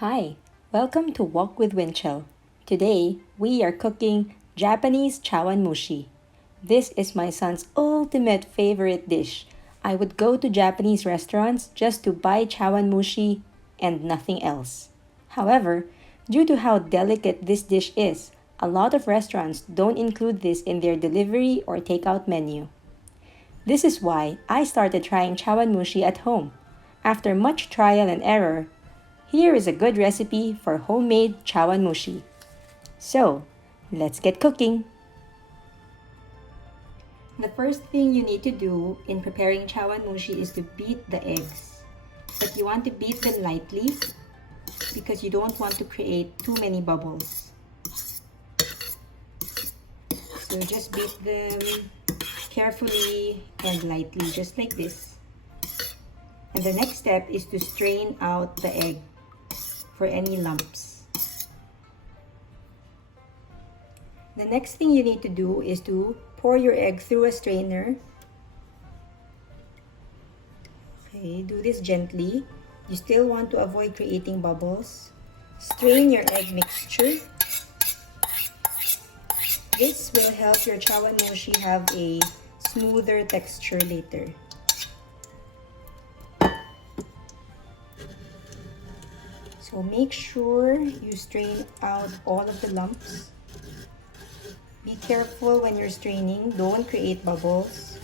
Hi, welcome to Walk with Winchell. Today, we are cooking Japanese Chawanmushi. This is my son's ultimate favorite dish. I would go to Japanese restaurants just to buy Chawanmushi and nothing else. However, due to how delicate this dish is, a lot of restaurants don't include this in their delivery or takeout menu. This is why I started trying Chawanmushi at home. After much trial and error, here is a good recipe for homemade chawanmushi. So, let's get cooking. The first thing you need to do in preparing chawanmushi is to beat the eggs. But you want to beat them lightly because you don't want to create too many bubbles. So just beat them carefully and lightly, just like this. And the next step is to strain out the egg for any lumps. The next thing you need to do is to pour your egg through a strainer. Okay, do this gently. You still want to avoid creating bubbles. Strain your egg mixture. This will help your chawanmushi have a smoother texture later. So make sure you strain out all of the lumps. Be careful when you're straining, don't create bubbles.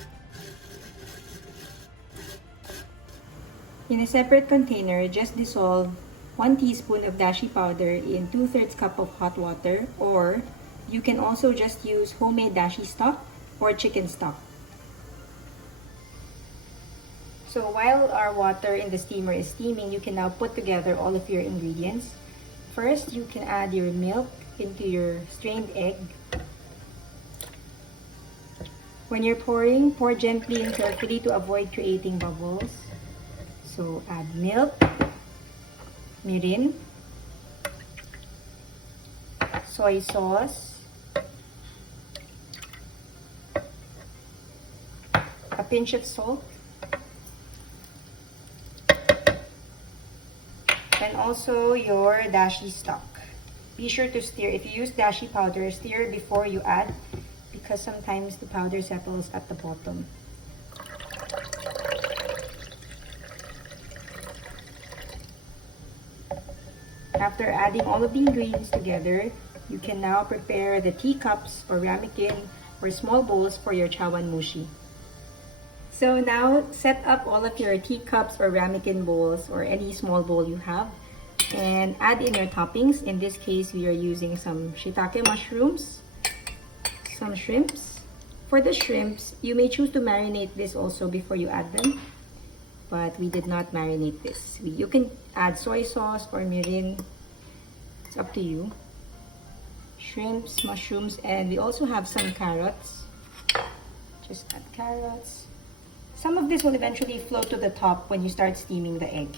In a separate container, just dissolve 1 teaspoon of dashi powder in 2/3 cup of hot water, or you can also just use homemade dashi stock or chicken stock. So while our water in the steamer is steaming, you can now put together all of your ingredients. First, you can add your milk into your strained egg. When you're pouring, pour gently and carefully to avoid creating bubbles. So add milk, mirin, soy sauce, a pinch of salt, and also your dashi stock. Be sure to stir. If you use dashi powder, stir before you add because sometimes the powder settles at the bottom. After adding all of the ingredients together, you can now prepare the teacups or ramekin or small bowls for your chawanmushi. So now set up all of your teacups or ramekin bowls or any small bowl you have and add in your toppings. In this case, we are using some shiitake mushrooms, some shrimps. For the shrimps, you may choose to marinate this also before you add them, but we did not marinate this. You can add soy sauce or mirin. It's up to you. Shrimps, mushrooms, and we also have some carrots. Just add carrots. Some of this will eventually float to the top when you start steaming the egg.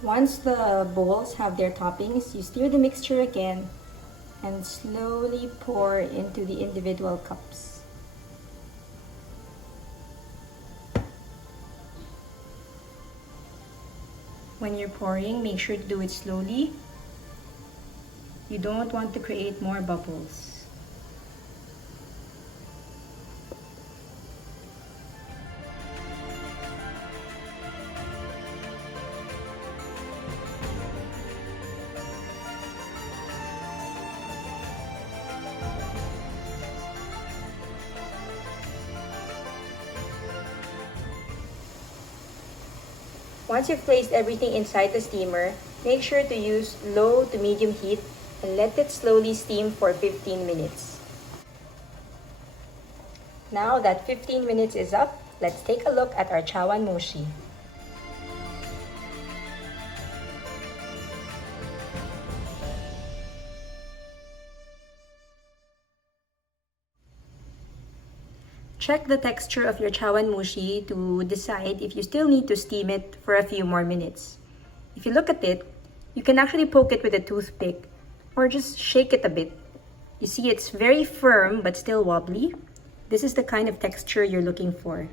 Once the bowls have their toppings, you stir the mixture again and slowly pour into the individual cups. When you're pouring, make sure to do it slowly. You don't want to create more bubbles. Once you've placed everything inside the steamer, make sure to use low to medium heat and let it slowly steam for 15 minutes. Now that 15 minutes is up, let's take a look at our chawanmushi. Check the texture of your chawanmushi to decide if you still need to steam it for a few more minutes. If you look at it, you can actually poke it with a toothpick or just shake it a bit. You see it's very firm but still wobbly. This is the kind of texture you're looking for.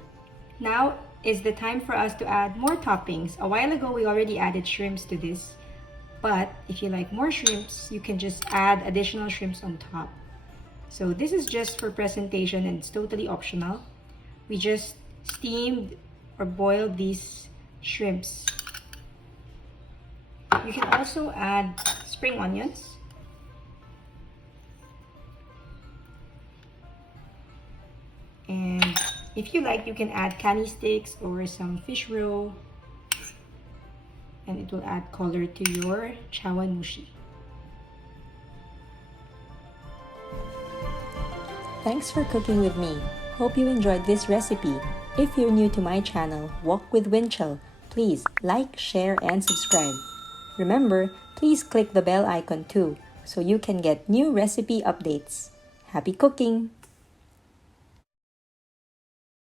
Now is the time for us to add more toppings. A while ago, we already added shrimps to this. But if you like more shrimps, you can just add additional shrimps on top. So this is just for presentation and it's totally optional. We just steamed or boiled these shrimps. You can also add spring onions. And if you like, you can add canny sticks or some fish roe. And it will add color to your chawanmushi. Thanks for cooking with me. Hope you enjoyed this recipe. If you're new to my channel, Walk with Winchell, please like, share, and subscribe. Remember, please click the bell icon too, so you can get new recipe updates. Happy cooking!